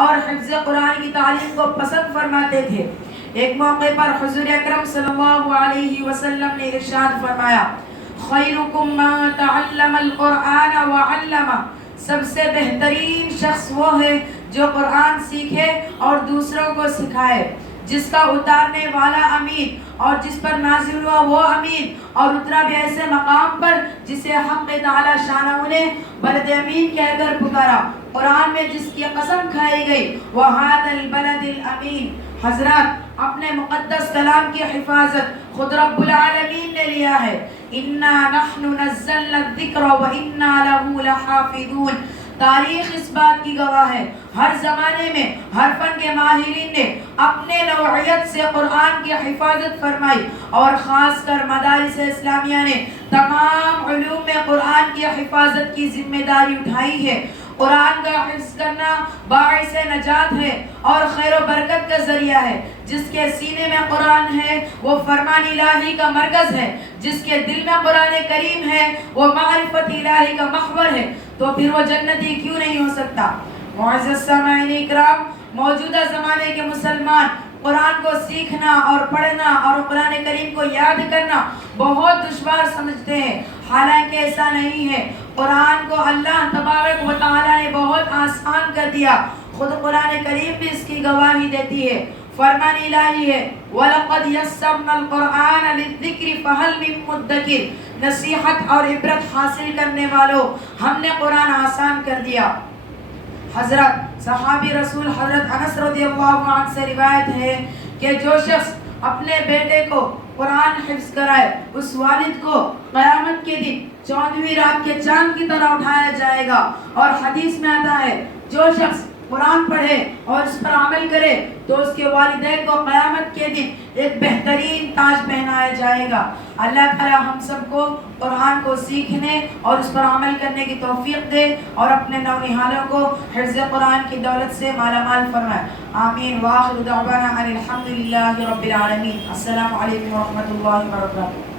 اور حفظ قرآن کی تعلیم کو پسند فرماتے تھے۔ ایک موقع پر حضور اکرم صلی اللہ علیہ وسلم نے ارشاد فرمایا، خیرکم من تعلم القرآن وعلمہ، سب سے بہترین شخص وہ ہے جو قرآن سیکھے اور دوسروں کو سکھائے۔ جس کا اتارنے والا امین اور جس پر نازل ہوا وہ امین، اور اترا بھی ایسے مقام پر جسے حق تعالی شانہ نے بلد امین کہہ کر پکارا۔ قرآن میں جس کی قسم کھائی گئی وَهَذَا الْبَلَدِ الْأَمِينَ، حضرات اپنے مقدس کلام کی حفاظت خود رب العالمین نے لیا ہے۔ إِنَّا نَحْنُ نَزَّلْنَا الذِّكْرَ وَإِنَّا لَهُ لَحَافِظُونَ، تاریخ اس بات کی گواہ ہے، ہر زمانے میں ہر فن کے ماہرین نے اپنے نوعیت سے قرآن کی حفاظت فرمائی، اور خاص کر مدارس اسلامیہ نے تمام علوم میں قرآن کی حفاظت کی ذمہ داری اٹھائی ہے۔ قرآن کا حفظ کرنا باعث نجات ہے اور خیر و برکت کا ذریعہ ہے۔ جس کے سینے میں قرآن ہے وہ فرمان الہی کا مرکز ہے، جس کے دل میں قرآن کریم ہے وہ معرفت الہی کا محور ہے، تو پھر وہ جنتی کیوں نہیں ہو سکتا؟ معزز سامعین اکرام، موجودہ زمانے کے مسلمان قرآن کو سیکھنا اور پڑھنا اور قرآن کریم کو یاد کرنا بہت دشوار سمجھتے ہیں، حالانکہ ایسا نہیں ہے۔ قرآن کو اللہ تبارک و تعالی نے بہت آسان کر دیا، خود قرآن کریم بھی اس کی گواہی دیتی ہے۔ فرمان الہی ہے وَلَقَدْ يَسَّرْنَا الْقُرْآنَ لِلذِّكْرِ فَهَلْ مِن مُدَّكِرٍ، نصیحت اور عبرت حاصل کرنے والوں، ہم نے قرآن آسان کر دیا۔ حضرت صحابی رسول حضرت انس رضی اللہ عنہ سے روایت ہے کہ جو شخص اپنے بیٹے کو قرآن حفظ کرائے اس والد کو قیامت کے دن 14ویں رات کے چاند کی طرح اٹھایا جائے گا۔ اور حدیث میں آتا ہے جو شخص قرآن پڑھے اور اس پر عمل کرے تو اس کے والدین کو قیامت کے دن ایک بہترین تاج پہنایا جائے گا۔ اللہ تعالی ہم سب کو قرآن کو سیکھنے اور اس پر عمل کرنے کی توفیق دے اور اپنے نونہالوں کو حفظ قرآن کی دولت سے مالا مال فرمائے، آمین۔ وآخر دعوانا ان الحمد للہ رب العالمین۔ السلام علیکم ورحمۃ اللہ وبرکاتہ۔